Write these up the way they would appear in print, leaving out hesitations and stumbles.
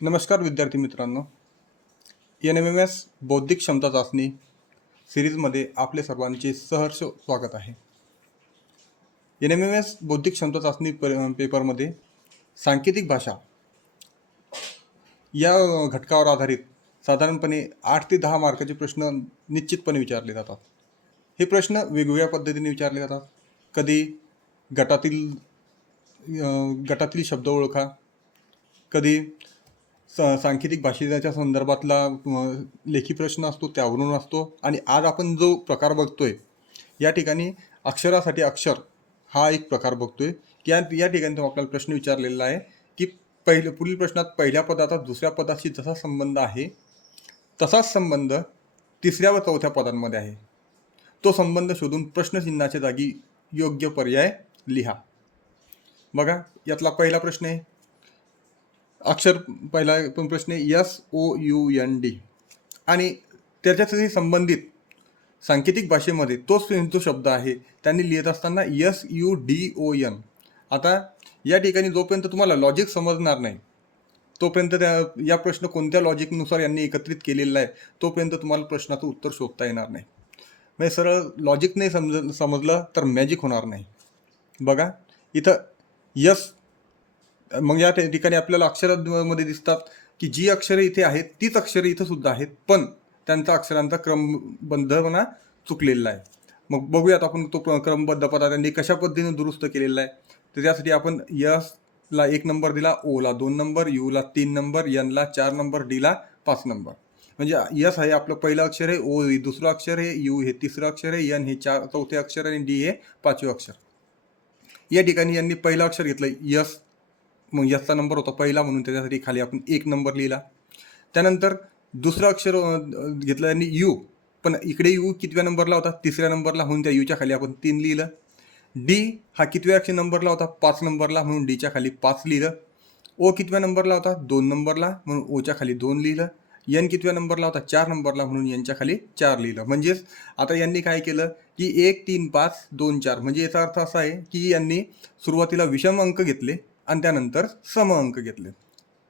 नमस्कार विद्यार्थी मित्रांनो. NMMS बौद्धिक क्षमता चाचणी सिरीजमध्ये आपले सर्वांचे सहर्ष स्वागत आहे. NMMS बौद्धिक क्षमता चाचणी पेपरमध्ये सांकेतिक भाषा या घटकावर आधारित साधारणपणे 8 ते 10 मार्काचे प्रश्न निश्चितपणे विचारले जातात. हे प्रश्न वेगवेगळ्या पद्धतीने विचारले जातात. कधी गटातील शब्द ओळखा, कधी सांकेतिक भाषेच्या संदर्भातला लेखी प्रश्न असतो त्यावरून असतो. आणि आज आपण जो प्रकार बघतोय या ठिकाणी अक्षरासाठी अक्षर हा एक प्रकार बघतोय. या ठिकाणी तो आपल्याला प्रश्न विचारलेला आहे की पुढील प्रश्नात पहिल्या पदाचा दुसऱ्या पदाशी जसा संबंध आहे तसाच संबंध तिसऱ्या व चौथ्या पदांमध्ये आहे. तो संबंध शोधून प्रश्नचिन्हाच्या जागी योग्य पर्याय लिहा. बघा, यातला पहिला प्रश्न आहे अक्षर. पहिला प्रश्न आहे SOUND आणि त्याच्याशी संबंधित सांकेतिक भाषेमध्ये तो शब्द आहे त्यांनी लिहित असताना SUDON. आता या ठिकाणी जोपर्यंत तुम्हाला लॉजिक समजणार नाही तोपर्यंत या प्रश्न कोणत्या लॉजिकनुसार यांनी एकत्रित केलेला आहे तोपर्यंत तुम्हाला प्रश्नाचं उत्तर शोधता येणार नाही. म्हणजे सरळ लॉजिक नाही समजलं तर मॅजिक होणार नाही. बघा इथं यस, मग या ठिकाणी आपल्याला अक्षरांमध्ये दिसतात की जी अक्षरे इथे आहेत तीच अक्षरे इथं सुद्धा आहेत, पण त्यांचा अक्षरांचा क्रमबद्धपणा चुकलेला आहे. मग बघूयात आपण तो क्रमबद्ध पदा त्यांनी कशा पद्धतीने दुरुस्त केलेला आहे. तर त्यासाठी आपण यसला 1 नंबर दिला, ओला 2 नंबर, यूला 3 नंबर, एनला 4 नंबर, डीला 5 नंबर. म्हणजे यस हे आपलं पहिलं अक्षर आहे, ओ हे दुसरं अक्षर आहे, यू हे तिसरं अक्षर आहे, एन हे चौथे अक्षर आहे आणि डी हे 5वे अक्षर. या ठिकाणी यांनी पहिलं अक्षर घेतलं यस, मग यसचा नंबर होता पहिला म्हणून त्याच्यासाठी खाली आपण 1 नंबर लिहिला. त्यानंतर दुसरं अक्षर घेतलं यांनी यू, पण इकडे यू कितव्या नंबरला होता? तिसऱ्या नंबरला, म्हणून त्या यूच्या खाली आपण 3 लिहिलं. डी हा कितव्या नंबरला होता? 5 नंबरला, म्हणून डीच्या खाली 5 लिहिलं. ओ कितव्या नंबरला होता? 2 नंबरला, म्हणून ओच्या खाली 2 लिहिलं. एन कितव्या नंबरला होता? 4 नंबरला, म्हणून यांच्या खाली 4 लिहिलं. म्हणजेच आता यांनी काय केलं की 1 3 5 2 4, म्हणजे याचा अर्थ असा आहे की यांनी सुरुवातीला विषम अंक घेतले आणि त्यानंतर सम अंक घेतले.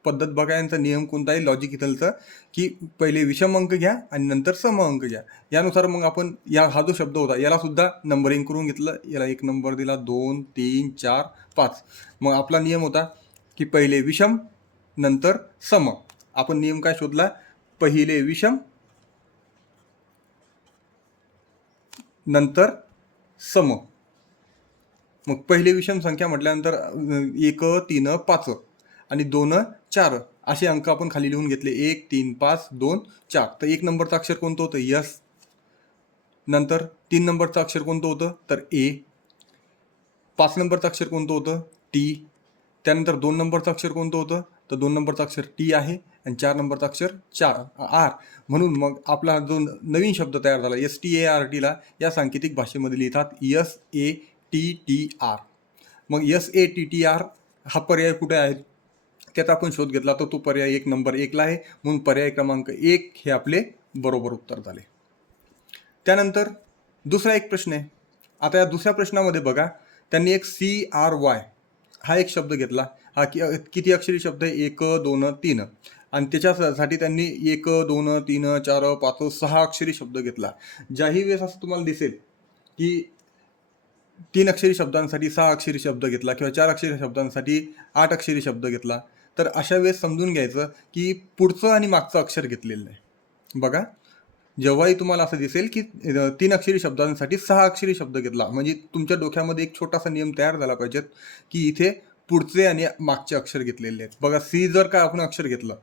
पद्धत बघा, यांचा नियम कोणता आहे लॉजिक इथलचं की पहिले विषम अंक घ्या आणि नंतर सम अंक घ्या. यानुसार मग आपण हा जो शब्द होता याला सुद्धा नंबरिंग करून घेतलं. याला 1 नंबर दिला, 2 3 4 5. मग आपला नियम होता की पहिले विषम नंतर सम. आपण नियम काय शोधला? पहिले विषम नंतर सम. मग पहिले विषम संख्या म्हटल्यानंतर 1 3 5 आणि 2 4 असे अंक आपण खाली लिहून घेतले. 1 3 5 2 4. तर 1 नंबरचं अक्षर कोणतं होतं? यस. नंतर 3 नंबरचं अक्षर कोणतं होतं? तर ए. 5 नंबरचं अक्षर कोणतं होतं? टी. त्यानंतर 2 नंबरचं अक्षर कोणतं होतं? तर 2 नंबरचं अक्षर टी आहे आणि 4 नंबरचं अक्षर आर. म्हणून मग आपला जो नवीन शब्द तयार झाला STARTला या सांकेतिक भाषेमध्ये लिहितात SATTR. मग SATTR हा पर्याय कुठे आहे त्याचा आपण शोध घेतला तर तो पर्याय 1 नंबर 1ला आहे, म्हणून पर्याय क्रमांक 1 हे आपले बरोबर उत्तर झाले. त्यानंतर दुसरा एक प्रश्न आहे. आता या दुसऱ्या प्रश्नामध्ये बघा, त्यांनी एक CRY हा एक शब्द घेतला. हा किती अक्षरी शब्द आहे? 1 2 3. आणि त्याच्यासाठी त्यांनी 1 2 3 4 5 6 अक्षरी शब्द घेतला. ज्याही वेळेस असं तुम्हाला दिसेल की 3 अक्षरी शब्दांसाठी 6 अक्षरी शब्द घेतला किंवा 4 अक्षरी शब्दांसाठी 8 अक्षरी शब्द घेतला, तर अशा वेळेस समजून घ्यायचं की पुढचं आणि मागचं अक्षर घेतलेलं आहे. बघा, जेव्हाही तुम्हाला असं दिसेल की 3 अक्षरी शब्दांसाठी 6 अक्षरी शब्द घेतला, म्हणजे तुमच्या डोक्यामध्ये एक छोटासा नियम तयार झाला पाहिजे की इथे पुढचे आणि मागचे अक्षर घेतलेले आहेत. बघा, सी जर का आपण अक्षर घेतलं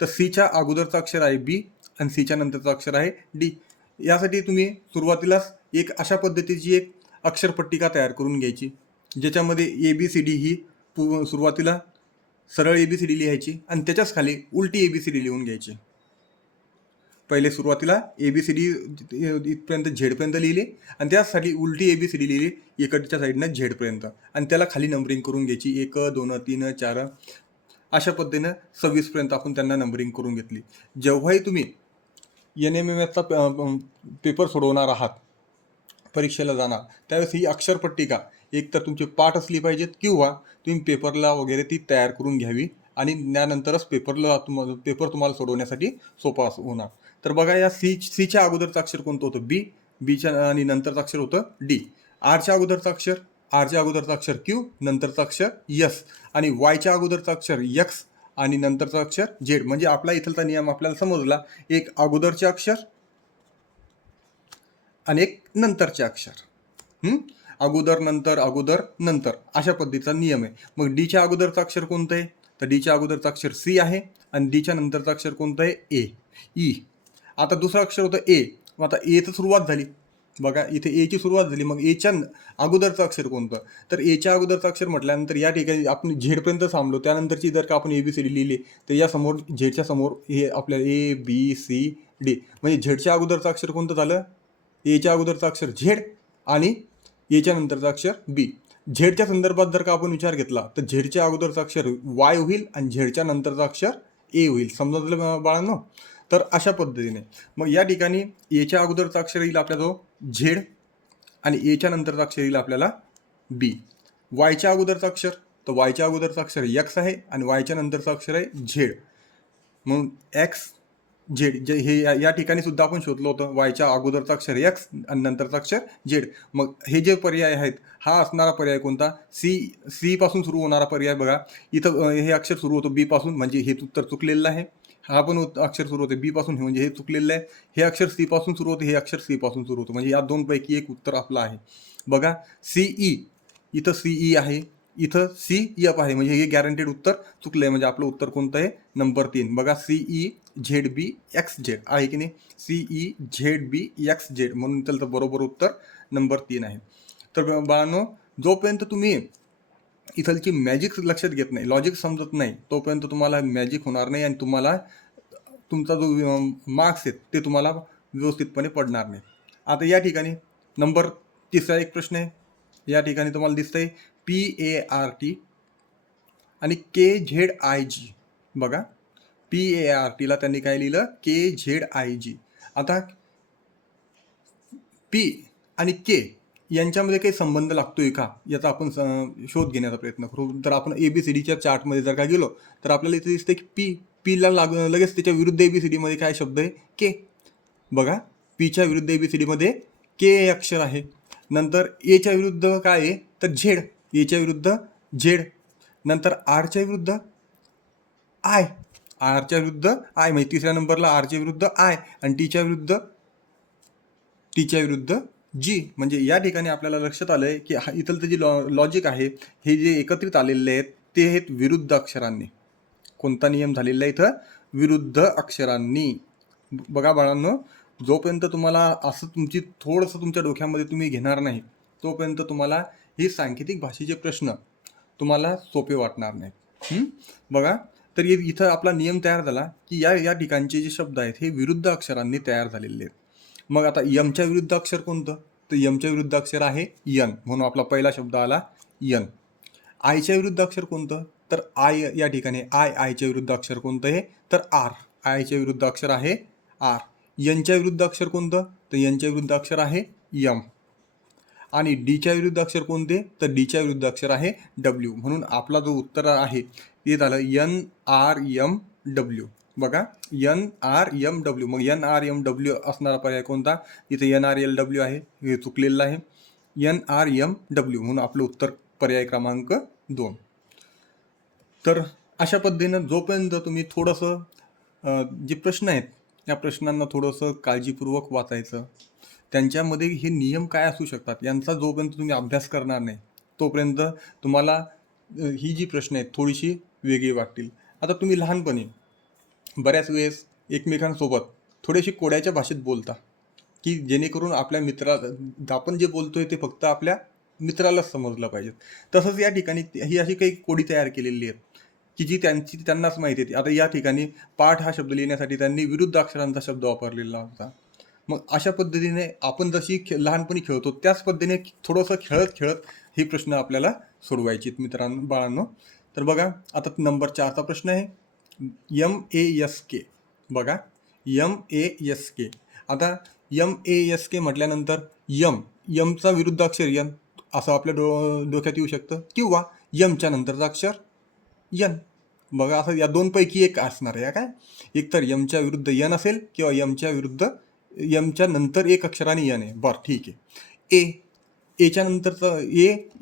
तर सीच्या अगोदरचं अक्षर आहे बी आणि सीच्या नंतरचं अक्षर आहे डी. यासाठी तुम्ही सुरुवातीलाच एक अशा पद्धतीची एक अक्षरपट्टिका तयार करून घ्यायची, ज्याच्यामध्ये ABCD ही सुरुवातीला सरळ ABCD लिहायची आणि त्याच्याच खाली उलटी ABCD लिहून घ्यायची. पहिले सुरुवातीला ABCD इथपर्यंत झेडपर्यंत लिहिली आणि त्यासाठी उलटी ABCD लिहिली इकडच्या साईडनं झेडपर्यंत आणि त्याला खाली नंबरिंग करून घ्यायची 1 2 3 4. अशा पद्धतीनं 26 पर्यंत आपण त्यांना नंबरिंग करून घेतली. जेव्हाही तुम्ही NMMSचा पेपर सोडवणार आहात, परीक्षेला जाणार, त्यावेळेस ही अक्षरपट्टिका एक तर तुमचे पाठ असली पाहिजेत किंवा तुम्ही पेपरला वगैरे ती तयार करून घ्यावी आणि त्यानंतरच पेपर तुम्हाला सोडवण्यासाठी सोपा होणार. तर बघा या सीच्या अगोदरचं अक्षर कोणतं होतं? बी. बीच्या आणि नंतरचं अक्षर होतं डी. आरच्या अगोदरचं अक्षर क्यू, नंतरचं अक्षर यस, आणि वायच्या अगोदरचं अक्षर एक्स आणि नंतरचं अक्षर झेड. म्हणजे आपला इथलचा नियम आपल्याला समजला, एक अगोदरचे अक्षर आणि एक नंतरचे अक्षर. अगोदर नंतर अशा पद्धतीचा नियम आहे. मग डीच्या अगोदरचं अक्षर कोणतं आहे? तर डीच्या अगोदरचं अक्षर सी आहे आणि डीच्या नंतरचं अक्षर कोणतं आहे? ए. ई. आता दुसरं अक्षर होतं ए. मग आता एचं सुरुवात झाली. बघा इथे एची सुरुवात झाली. मग एच्या अगोदरचं अक्षर कोणतं? तर एच्या अगोदरचं अक्षर म्हटल्यानंतर या ठिकाणी आपण झेडपर्यंत थांबलो. त्यानंतरची जर का आपण ABCD लिहिली तर या समोर झेडच्या समोर हे आपल्या ABCD म्हणजे झेडच्या अगोदरचं अक्षर कोणतं झालं? एच्या अगोदरचं अक्षर झेड आणि एच्या नंतरचं अक्षर बी. झेडच्या संदर्भात जर का आपण विचार घेतला तर झेडच्या अगोदरचं अक्षर वाय होईल आणि झेडच्या नंतरचं अक्षर ए होईल. समजलं बाळांनो? तर अशा पद्धतीने मग या ठिकाणी एच्या अगोदरचं अक्षर येईल आपल्याजवळ झेड आणि एच्या नंतरचं अक्षर येईल आपल्याला बी. वायच्या अगोदरचं अक्षर, तर वायच्या अगोदरचं अक्षर एक्स आहे आणि वायच्या नंतरचं अक्षर आहे झेड. म्हणून एक्स झेड जे हे या ठिकाणी सुद्धा आपण शोधलं होतं. वायच्या अगोदरचं अक्षर एक्स आणि नंतरचं अक्षर झेड. मग हे जे पर्याय आहेत, हा असणारा पर्याय कोणता? सी पासून सुरू होणारा पर्याय. बघा इथं हे अक्षर सुरू होतं बी पासून, म्हणजे हे उत्तर चुकलेलं आहे. हा पण अक्षर सुरू होते बी पासून, म्हणजे हे चुकलेलं आहे. हे अक्षर सी पासून सुरू होते, हे अक्षर सी पासून सुरू होतं, म्हणजे या दोनपैकी एक उत्तर आपलं आहे. बघा सीई, इथं सीई आहे, इथं सी एफ आहे, म्हणजे हे गॅरंटेड उत्तर चुकलं आहे. म्हणजे आपलं उत्तर कोणतं आहे? नंबर 3. बघा सीई झेड बी एक्स झेड आहे की नाही? सीई झेड बी एक्स झेड, म्हणून त्याचं बरोबर उत्तर नंबर 3 आहे. तर बाळांनो, जोपर्यंत तुम्ही इथलची मॅजिक लक्षात घेत नाही, लॉजिक समजत नाही, तोपर्यंत तुम्हाला मॅजिक होणार नाही आणि तुम्हाला तुमचा जो मार्क्स आहेत ते तुम्हाला व्यवस्थितपणे पडणार नाही. आता या ठिकाणी नंबर 3रा एक प्रश्न आहे. या ठिकाणी तुम्हाला दिसतंय PART आणि KZIG. बघा PARTला त्यांनी काय लिहिलं? KZIG. आता P आणि K यांच्यामध्ये काही संबंध लागतोय का, याचा आपण शोध घेण्याचा प्रयत्न करू. तर आपण ABCDच्या चार्टमध्ये जर का गेलो तर आपल्याला इथे दिसतंय की पीला लगेच त्याच्या विरुद्ध ABCD मध्ये काय शब्द आहे? के. बघा पीच्या विरुद्ध ABCD मध्ये के अक्षर आहे. नंतर एच्या विरुद्ध काय आहे? तर झेड. एच्या विरुद्ध झेड. नंतर आरच्या विरुद्ध आय. आरच्या विरुद्ध आय, म्हणजे 3ऱ्या नंबरला आरच्या विरुद्ध आय आणि टीच्या विरुद्ध जी. म्हणजे या ठिकाणी आपल्याला लक्षात आलंय की इथलं जे लॉजिक आहे, हे जे एकत्रित आलेले आहेत ते आहेत विरुद्ध अक्षरांनी. कोणता नियम झालेला आहे इथं? विरुद्ध अक्षरांनी. बघा बाळांनो, जोपर्यंत तुम्हाला असं थोडंसं तुमच्या डोक्यामध्ये तुम्ही घेणार नाही, तोपर्यंत तुम्हाला हे सांकेतिक भाषेचे प्रश्न तुम्हाला सोपे वाटणार नाहीत. बघा, तर इथं आपला नियम तयार झाला की या ठिकाणचे जे शब्द आहेत हे विरुद्ध अक्षरांनी तयार झालेले आहेत. मग आता यमच्या विरुद्ध अक्षर कोणतं? तर यमच्या विरुद्ध अक्षर आहे यन, म्हणून आपला पहिला शब्द आला यन. आयच्या विरुद्ध अक्षर कोणतं? तर आय. या ठिकाणी आयच्या विरुद्ध अक्षर कोणतं आहे? तर आर. आयच्या विरुद्ध अक्षर आहे आर. यनच्या विरुद्ध अक्षर कोणतं? तर यनच्या विरुद्ध अक्षर आहे यम. आणि डीच्या विरुद्ध अक्षर कोणते? तर डीच्या विरुद्ध अक्षर आहे डब्ल्यू. म्हणून आपला जो उत्तर आहे ते झालं NRMW. बघा NRMW. मग NRMW असणारा पर्याय कोणता? इथे NRLW आहे, हे चुकलेलं आहे. NRMW म्हणून आपलं उत्तर पर्याय क्रमांक 2. तर अशा पद्धतीनं जोपर्यंत तुम्ही थोडंसं जे प्रश्न आहेत या प्रश्नांना थोडंसं काळजीपूर्वक वाचायचं, त्यांच्यामध्ये हे नियम काय असू शकतात यांचा जोपर्यंत तुम्ही अभ्यास करणार नाही, तोपर्यंत तुम्हाला ही जी प्रश्न आहेत थोडीशी वेगळी वाटतील. आता तुम्ही लहानपणी बऱ्याच वेळेस एकमेकांसोबत थोडीशी कोड्याच्या भाषेत बोलता, की जेणेकरून आपल्या आपण जे बोलतोय ते फक्त आपल्या मित्रालाच समजलं पाहिजे. तसंच या ठिकाणी ही अशी काही कोडी तयार केलेली आहेत की जी त्यांनाच माहिती आहे. आता या ठिकाणी पाठ हा शब्द लिहिण्यासाठी त्यांनी विरुद्ध अक्षरांचा शब्द वापरलेला होता. मग अशा पद्धतीने आपण जशी लहानपणी खेळतो त्याच पद्धतीने थोडंसं खेळत हे प्रश्न आपल्याला सोडवायचे बाळांनो. तर बघा आता नंबर 4चा प्रश्न आहे MASK. बघा MASK. आता MASK म्हटल्यानंतर यमचा विरुद्ध अक्षर यन असं आपल्या डोक्यात येऊ शकतं, किंवा यमच्या नंतरचं अक्षर यन. बघा असं या दोनपैकी एक असणार आहे काय, एक तर यमच्या विरुद्ध यन असेल किंवा यमच्या विरुद्ध यमच्या नंतर एक अक्षराने यन आहे. बरं ठीक आहे. एच्या नंतरचं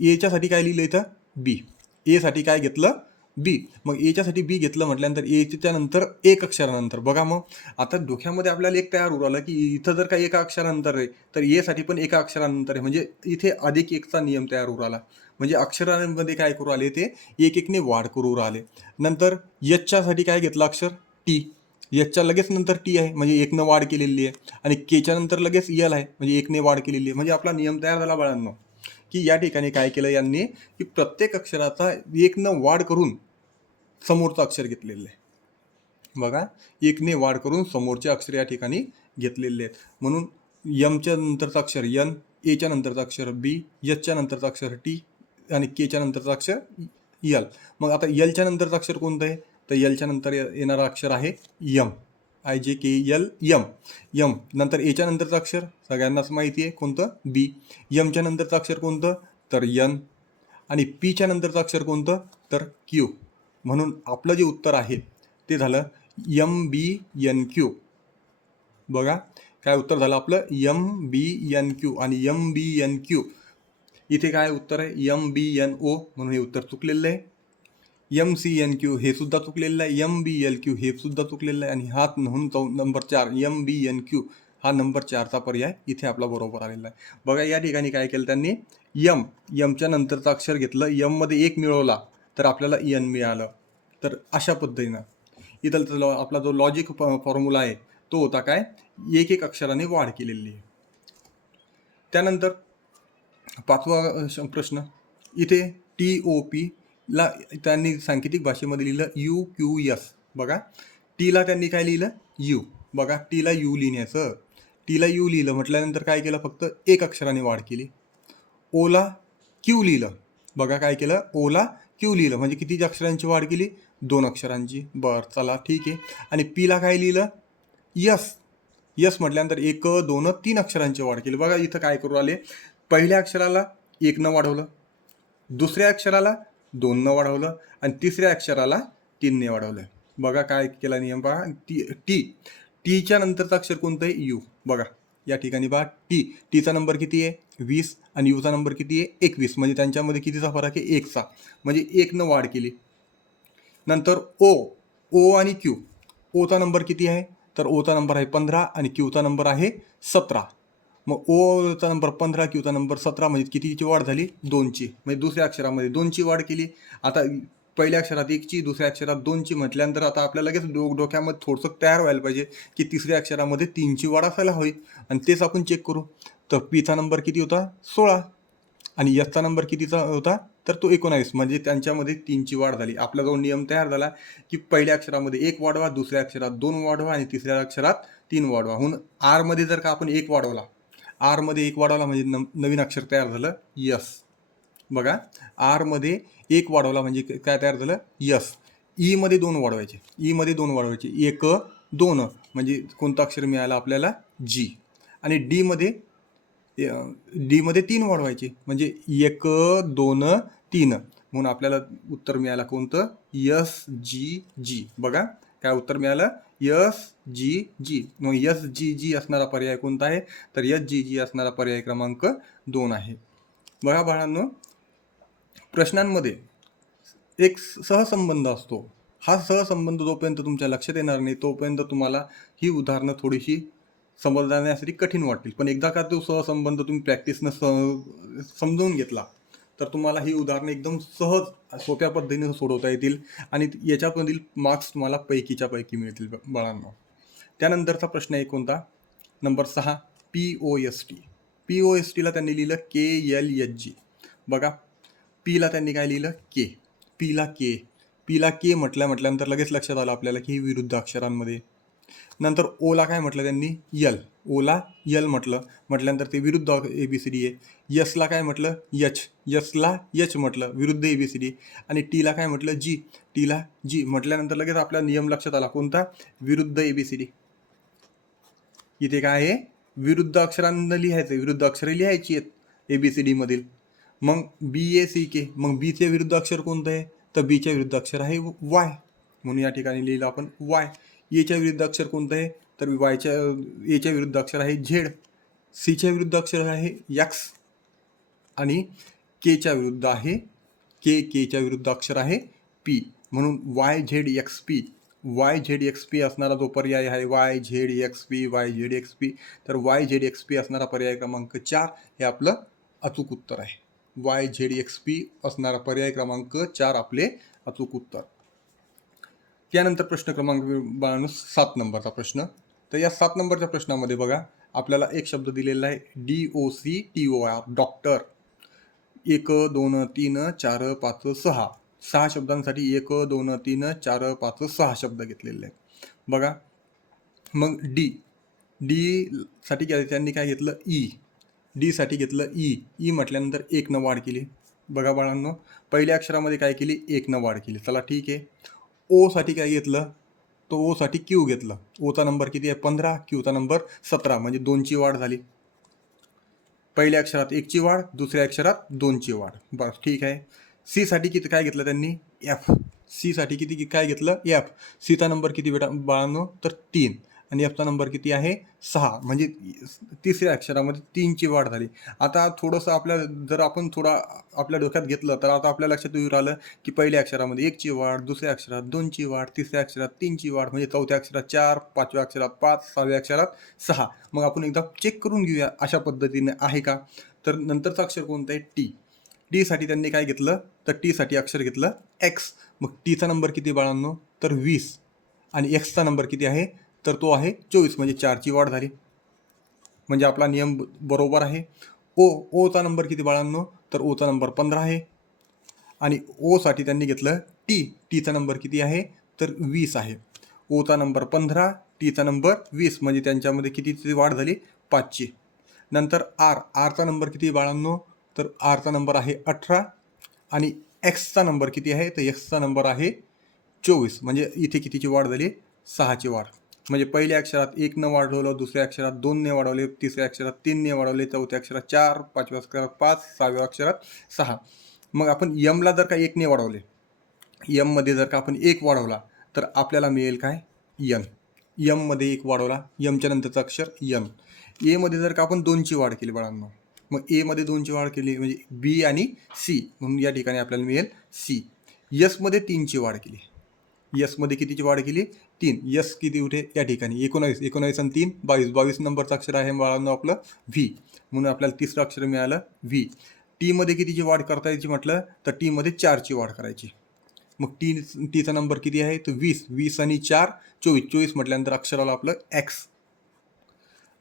एच्यासाठी काय लिहिलं इथं बी, एसाठी काय घेतलं बी, मग एच्यासाठी बी घेतलं म्हटल्यानंतर एच्या नंतर एक अक्षरानंतर बघा मग आता डोक्यामध्ये आपल्याला एक तयार होऊ आलं की इथं जर का एका अक्षरानंतर आहे तर एसाठी पण एका अक्षरानंतर आहे, म्हणजे इथे अधिक एकचा नियम तयार होऊ आला. म्हणजे अक्षरांमध्ये काय करू आले ते एक एकने वाढ करू राहिले. नंतर यच्च्यासाठी काय घेतलं अक्षर टी, यच्च्या लगेच नंतर टी आहे म्हणजे एकनं वाढ केलेली आहे, आणि केच्या नंतर लगेच यल आहे म्हणजे एकने वाढ केलेली आहे. म्हणजे आपला नियम तयार झाला बाळांनो की या ठिकाणी काय केलं यांनी की प्रत्येक अक्षराचा एकनं वाढ करून समोरचं अक्षर घेतलेलं आहे. बघा एकने वाढ करून समोरचे अक्षर या ठिकाणी घेतलेले आहेत. म्हणून यमच्या नंतरचं अक्षर यन, एच्या नंतरचं अक्षर बी, यच्या नंतरचं अक्षर टी आणि केच्या नंतरचं अक्षर यल. मग आता यलच्या नंतरचं अक्षर कोणतं आहे, तर यलच्या नंतर येणारं अक्षर आहे यम, IJKL यम. यम नंतर एच्या नंतरचं अक्षर सगळ्यांनाच माहिती आहे कोणतं बी, यमच्या नंतरचं अक्षर कोणतं तर यन, आणि पीच्या नंतरचं अक्षर कोणतं तर क्यू. म्हणून आपलं जे उत्तर आहे ते झालं MBNQ. बघा काय उत्तर झालं आपलं MBNQ, आणि MBNQ इथे काय उत्तर आहे MBNO, म्हणून हे उत्तर चुकलेलं आहे. MCNQ हे सुद्धा चुकलेलं आहे, MBLQ हे सुद्धा चुकलेलं आहे, आणि हा म्हणून नंबर 4 MBNQ हा नंबर 4चा पर्याय इथे आपला बरोबर आलेला आहे. बघा या ठिकाणी काय केलं त्यांनी यमच्या नंतरचं अक्षर घेतलं, यममध्ये एक मिळवला तर आपल्याला यन मिळालं. तर अशा पद्धतीनं इथं आपला जो लॉजिक फॉर्म्युला आहे तो होता काय एक एक अक्षराने वाढ केलेली आहे. त्यानंतर 5वा प्रश्न इथे TOP ला त्यांनी सांकेतिक भाषेमध्ये लिहिलं UQS. बघा टीला त्यांनी काय लिहिलं यू, बघा टीला यू लिहिण्याचं, टीला यू लिहिलं म्हटल्यानंतर काय केलं फक्त एक अक्षराने वाढ केली. ओला क्यू लिहिलं, बघा काय केलं ओला क्यू लिहिलं म्हणजे किती अक्षरांची वाढ केली 2 अक्षरांची. बरं चला ठीक आहे. आणि पीला काय लिहिलं यस म्हटल्यानंतर 1 2 3 अक्षरांची वाढ केली. बघा इथं काय करू आले पहिल्या अक्षराला 1 न वाढवलं, दुसऱ्या अक्षराला 2 न वाढवलं, आणि तिसऱ्या अक्षराला 3 ने वाढवलं. बघा काय केला नियम पहा टीच्या नंतरचं अक्षर कोणतं आहे यू. बघा या ठिकाणी पहा टीचा नंबर किती आहे 20 आणि यूचा नंबर किती आहे 21, म्हणजे त्यांच्यामध्ये कितीचा फरक आहे 1चा, म्हणजे 1 न वाढ केली. नंतर ओ आणि क्यू, ओचा नंबर किती आहे तर ओचा नंबर आहे 15 आणि क्यूचा नंबर आहे 17. मग ओचा नंबर 15 क्यूचा नंबर 17 म्हणजे कितीची वाढ झाली 2ची, म्हणजे दुसऱ्या अक्षरामध्ये 2ची वाढ केली. आता पहिल्या अक्षरात 1ची दुसऱ्या अक्षरात 2ची म्हटल्यानंतर आता आपल्याला लगेच डोक्यामध्ये थोडंसं तयार व्हायला पाहिजे की तिसऱ्या अक्षरामध्ये 3ची वाढ असायला हवी, आणि तेच आपण चेक करू. तर पीचा नंबर किती होता 16 आणि एसचा नंबर कितीचा होता तर तो 19, म्हणजे त्यांच्यामध्ये 3ची वाढ झाली. आपल्याजवळ नियम तयार झाला की पहिल्या अक्षरामध्ये 1 वाढवा, दुसऱ्या अक्षरात 2 वाढवा आणि तिसऱ्या अक्षरात 3 वाढवा. म्हणून आरमध्ये जर का आपण 1 वाढवला, आरमध्ये 1 वाढवला म्हणजे नवीन अक्षर तयार झालं यस. बघा आरमध्ये 1 वाढवला म्हणजे काय तयार झालं यस. ईमध्ये 2 वाढवायचे, ईमध्ये 2 वाढवायचे 1 2 म्हणजे कोणतं अक्षर मिळालं आपल्याला जी, आणि डीमध्ये 3 वाढवायचे म्हणजे 1 2 3, म्हणून आपल्याला उत्तर मिळालं कोणतं SGG. बघा काय उत्तर मिळालं SGG. मग SGG असणारा पर्याय कोणता आहे तर SGG असणारा पर्याय क्रमांक 2 आहे. बघा बाळांनो प्रश्नांमध्ये एक सहसंबंध असतो, हा सहसंबंध जोपर्यंत तुमच्या लक्षात येणार नाही तोपर्यंत तुम्हाला ही उदाहरणं थोडीशी समजण्यासाठी कठीण वाटतील. पण एकदा का तो सहसंबंध तुम्ही प्रॅक्टिसनं समजून घेतला तर तुम्हाला ही उदाहरणं एकदम सहज सोप्या पद्धतीने सोडवता येतील, आणि याच्यामधील मार्क्स तुम्हाला पैकीच्या पैकी मिळतील बाळांनो. त्यानंतरचा प्रश्न आहे कोणता नंबर 6 POST. POSTला त्यांनी लिहिलं KLHG. बघा पीला त्यांनी काय लिहिलं के, पीला के म्हटल्यानंतर लगेच लक्षात आलं आपल्याला की ही विरुद्ध अक्षरांमध्ये. नंतर ओला काय म्हटलं त्यांनी ओला यल म्हटल्यानंतर ते विरुद्ध ABCD आहे. यसला काय म्हटलं यसला यच म्हटलं विरुद्ध ABCD, आणि टीला काय म्हटलं टीला जी म्हटल्यानंतर लगेच आपला नियम लक्षात आला कोणता विरुद्ध ABCD. इथे काय आहे विरुद्ध अक्षरांना लिहायचं, विरुद्ध अक्षरे लिहायची आहेत ABCD मधील. मग BACK, मग बीचे विरुद्ध अक्षर कोणतं आहे तर बीच्या विरुद्ध अक्षर आहे वाय. म्हणून या ठिकाणी लिहिलं आपण वाय. एच्या विरुद्ध अक्षर कोणतं आहे तर एच्या विरुद्ध अक्षर आहे झेड, सीच्या विरुद्ध अक्षर आहे एक्स आणि केच्या विरुद्ध आहे केच्या विरुद्ध अक्षर आहे पी. म्हणून Y Z x P, Y Z x P असणारा जो पर्याय आहे Y Z x P, Y Z x P, तर वाय झेड एक्स पी असणारा पर्याय क्रमांक 4 हे आपलं अचूक उत्तर आहे. वाय झेड एक्स पी असणारा पर्याय क्रमांक 4 आपले अचूक उत्तर. त्यानंतर प्रश्न क्रमांक 7 नंबरचा प्रश्न. तर या 7 नंबरच्या प्रश्नामध्ये बघा आपल्याला एक शब्द दिलेला आहे DOCTOR, डॉक्टर. 1 2 3 4 5 6, 6 शब्दांसाठी 1 2 3 4 5 6 शब्द घेतलेले आहेत बघा. मग डी साठी त्यांनी काय घेतलं डी साठी घेतलं ई म्हटल्यानंतर 1 न वाढ केली. बघा बाळांनो, पहिल्या अक्षरामध्ये काय केली 1 न वाढ केली. चला ठीक आहे. ओ साठी काय घेतलं तो ओ साठी क्यू घेतलं. ओचा नंबर किती आहे 15, क्यूचा नंबर 17, म्हणजे 2ची वाढ झाली. पहिल्या अक्षरात 1ची वाढ, दुसऱ्या अक्षरात 2ची वाढ. बस ठीक आहे. सी साठी किती काय घेतलं त्यांनी एफ. सी साठी किती काय घेतलं एफ. सीचा नंबर किती बेटा बाळांनो तर 3 आणि एफचा नंबर किती आहे 6, म्हणजे तिसऱ्या अक्षरामध्ये 3ची वाढ झाली. आता थोडंसं जर आपण थोडा आपल्या डोक्यात घेतलं तर आता आपल्या लक्षात येऊ राहिलं की पहिल्या अक्षरामध्ये 1ची वाढ, दुसऱ्या अक्षरात 2ची वाढ, तिसऱ्या अक्षरात 3ची वाढ, म्हणजे चौथ्या अक्षरात 4, पाचव्या अक्षरात 5, 6व्या अक्षरात 6. मग आपण एकदा चेक करून घेऊया अशा पद्धतीने आहे का. तर नंतरचं अक्षर कोणतं आहे टी साठी त्यांनी काय घेतलं तर टी साठी अक्षर घेतलं एक्स. मग टीचा नंबर किती बाळांनो तर 20 आणि एक्सचा नंबर किती आहे तर तो आहे 24, म्हणजे 4ची वाढ झाली. म्हणजे आपला नियम बरोबर आहे. ओचा नंबर किती बाळांनो तर ओचा नंबर 15 आहे आणि ओ साठी त्यांनी घेतलं टीचा नंबर किती आहे तर 20 आहे. ओचा नंबर 15, टीचा नंबर 20, म्हणजे त्यांच्यामध्ये कितीची वाढ झाली 5ची. नंतर आरचा नंबर किती बाळांनो तर आरचा नंबर आहे 18 आणि एक्सचा नंबर किती आहे तर एक्सचा नंबर आहे 24, म्हणजे इथे कितीची वाढ झाली 6ची वाढ. म्हणजे पहिल्या अक्षरात 1 न वाढवलं, दुसऱ्या अक्षरात 2 ने वाढवले, तिसऱ्या अक्षरात 3 ने वाढवले, चौथ्या अक्षरात 4, पाचव्या अक्षरात 5, 6व्या अक्षरात 6. मग आपण यमला जर का 1 ने वाढवले, यममध्ये जर का आपण 1 वाढवला तर आपल्याला मिळेल काय यममध्ये 1 वाढवला, यमच्या नंतरचं अक्षर यन. एमध्ये जर का आपण 2ची वाढ केली बाळांनो, मग एमध्ये 2ची वाढ केली म्हणजे बी आणि सी, म्हणून या ठिकाणी आपल्याला मिळेल सी. यसमध्ये 3ची वाढ केली, यसमध्ये कितीची वाढ केली 3. यस किती उठे या ठिकाणी 19 आणि 3 22 नंबरचं अक्षर आहे बाळांनो आपलं व्ही, म्हणून आपल्याला तिसरं अक्षर मिळालं व्ही. टीमध्ये कितीची वाढ करता यायची म्हटलं तर टीमध्ये 4ची वाढ करायची. मग टीचा नंबर किती आहे तर 20 आणि 4 24 म्हटल्यानंतर अक्षराला आपलं एक्स.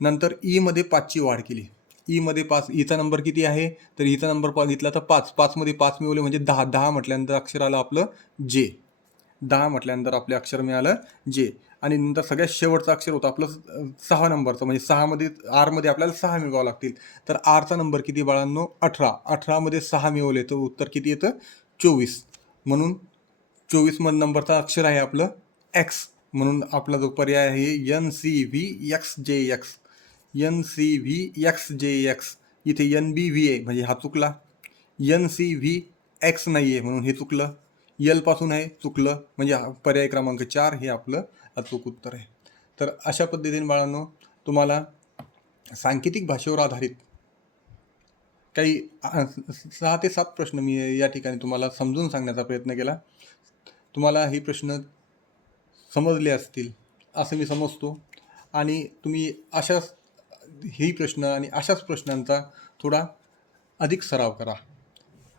नंतर ईमध्ये 5ची वाढ केली, ईमध्ये 5, ईचा नंबर किती आहे तर ईचा नंबर बघितला तर 5 मध्ये 5 मिळवले म्हणजे 10 म्हटल्यानंतर अक्षर आलं आपलं जे. 10 म्हटल्यानंतर आपले अक्षर मिळालं जे. आणि नंतर सगळ्यात शेवटचं अक्षर होतं आपलं 6 नंबरचं, म्हणजे 6मध्ये आरमध्ये आपल्याला 6 मिळवावं लागतील. तर आरचा नंबर किती बाळांनो 18 मध्ये 6 मिळवले तर उत्तर किती येतं 24, म्हणून 24 नंबरचा अक्षर आहे आपलं एक्स. म्हणून आपला जो पर्याय आहे NCVXJX, NCVXJX. इथे NBV आहे म्हणजे हा चुकला, NCVX नाही आहे म्हणून हे चुकलं, यल पासून आहे चुकलं, म्हणजे पर्याय क्रमांक 4 हे आपलं अचूक उत्तर आहे. तर अशा पद्धतीने बाळांनो तुम्हाला सांकेतिक भाषेवर आधारित काही 6 ते 7 प्रश्न मी या ठिकाणी तुम्हाला समजून सांगण्याचा प्रयत्न केला. तुम्हाला हे प्रश्न समजले असतील असं मी समजतो आणि तुम्ही ही प्रश्न आणि अशाच प्रश्नांचा थोडा अधिक सराव करा,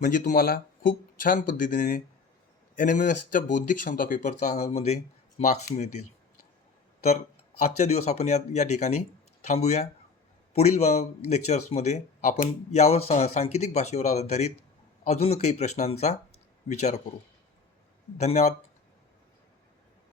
म्हणजे तुम्हाला खूप छान पद्धतीने NMSच्या बौद्धिक क्षमता मध्ये मार्क्स मिळतील. तर आजच्या दिवस आपण या ठिकाणी थांबूया. पुढील लेक्चर्समध्ये आपण यावर सांकेतिक भाषेवर आधारित अजून काही प्रश्नांचा विचार करू. धन्यवाद.